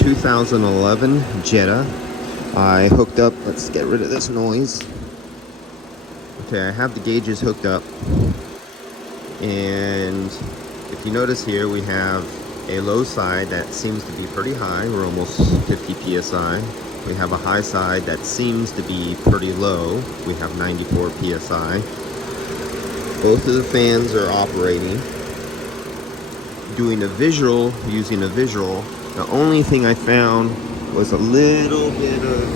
2011 Jetta. I hooked up, let's get rid of this noise. Okay, I have the gauges hooked up, and if you notice here, we have a low side that seems to be pretty high. We're almost 50 psi. We have a high side that seems to be pretty low. We have 94 psi. Both of the fans are operating. Doing a visual, using a visual, the only thing I found was a little bit of,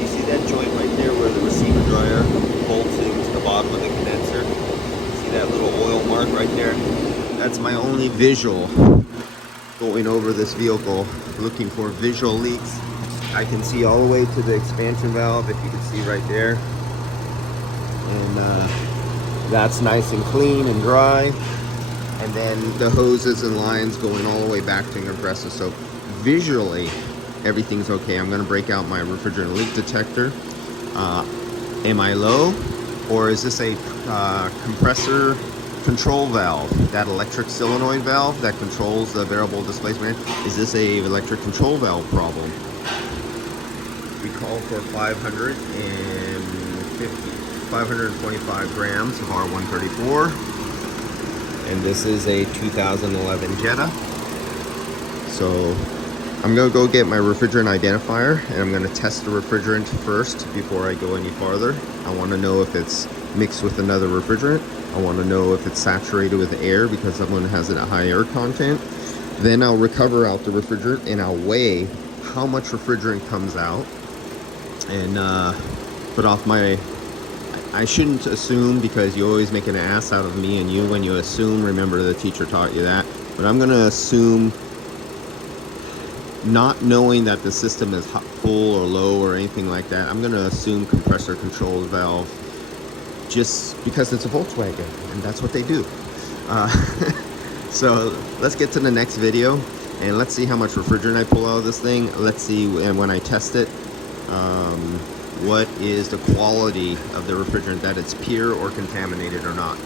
you see that joint right there where the receiver dryer bolts into the bottom of the condenser? See that little oil mark right there? That's my only visual going over this vehicle, looking for visual leaks. I can see all the way to the expansion valve, if you can see right there. And that's nice and clean and dry. And then the hoses and lines going all the way back to the compressor. So visually, everything's okay. I'm gonna break out my refrigerant leak detector. Am I low? Or is this a compressor control valve? That electric solenoid valve that controls the variable displacement? Is this a electric control valve problem? We call for 525 grams of R134. And this is a 2011 Jetta. So I'm gonna go get my refrigerant identifier, and I'm gonna test the refrigerant first before I go any farther. I wanna know if it's mixed with another refrigerant. I wanna know if it's saturated with air because someone has a high air content. Then I'll recover out the refrigerant and I'll weigh how much refrigerant comes out and put off my, I shouldn't assume, because you always make an ass out of me and you when you assume. Remember, the teacher taught you that. But I'm gonna assume, not knowing that the system is full or low or anything like that, I'm gonna assume compressor control valve, just because it's a Volkswagen and that's what they do. So let's get to the next video and let's see how much refrigerant I pull out of this thing. Let's see, and when I test it, what is the quality of the refrigerant, that it's pure or contaminated or not.